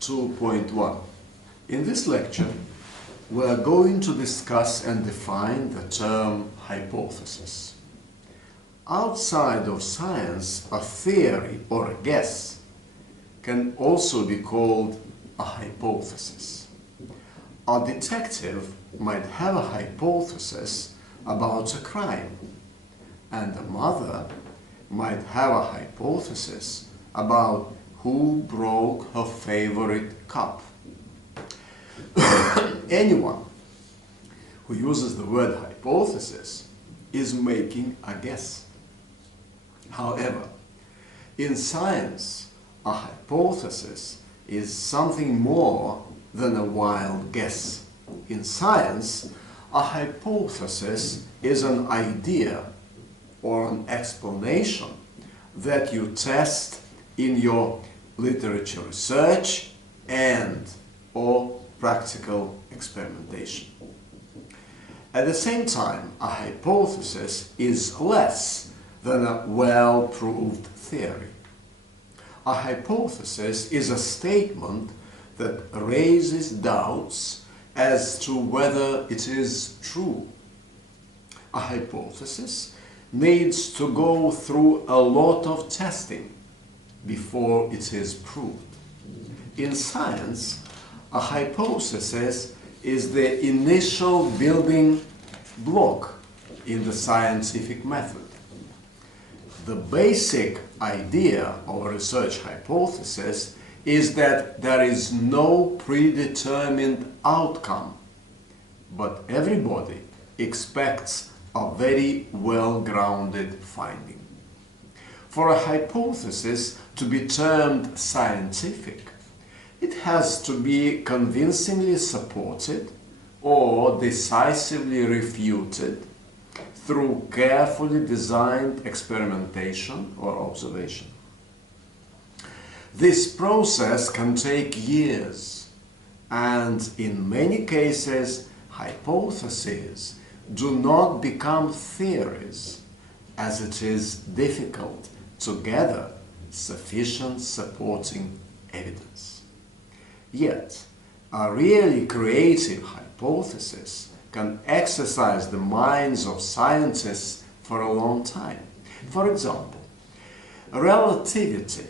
2.1. In this lecture, we are going to discuss and define the term hypothesis. Outside of science, a theory or a guess can also be called a hypothesis. A detective might have a hypothesis about a crime, and a mother might have a hypothesis about who broke her favorite cup. Anyone who uses the word hypothesis is making a guess. However, in science, a hypothesis is something more than a wild guess. In science, a hypothesis is an idea or an explanation that you test in your literature research and or practical experimentation. At the same time, a hypothesis is less than a well-proved theory. A hypothesis is a statement that raises doubts as to whether it is true. A hypothesis needs to go through a lot of testing before it is proved. In science, a hypothesis is the initial building block in the scientific method. The basic idea of a research hypothesis is that there is no predetermined outcome, but everybody expects a very well-grounded finding. For a hypothesis to be termed scientific, it has to be convincingly supported or decisively refuted through carefully designed experimentation or observation. This process can take years, and in many cases, hypotheses do not become theories, as it is difficult to gather sufficient supporting evidence. Yet, a really creative hypothesis can exercise the minds of scientists for a long time. For example, relativity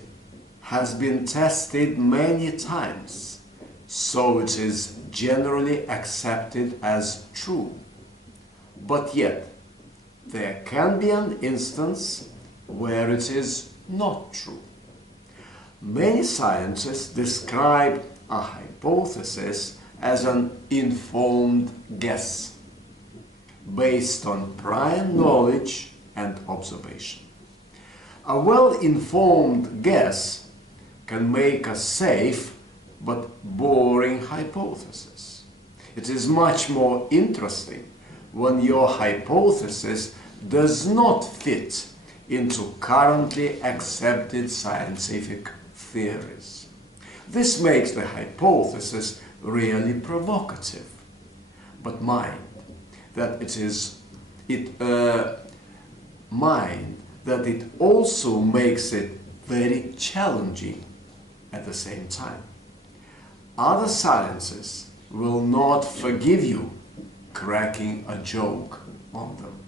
has been tested many times, so it is generally accepted as true. But yet, there can be an instance where it is not true. Many scientists describe a hypothesis as an informed guess based on prior knowledge and observation. A well-informed guess can make a safe but boring hypothesis. It is much more interesting when your hypothesis does not fit into currently accepted scientific theories. This makes the hypothesis really provocative, but mind that it also makes it very challenging at the same time. Other sciences will not forgive you cracking a joke on them.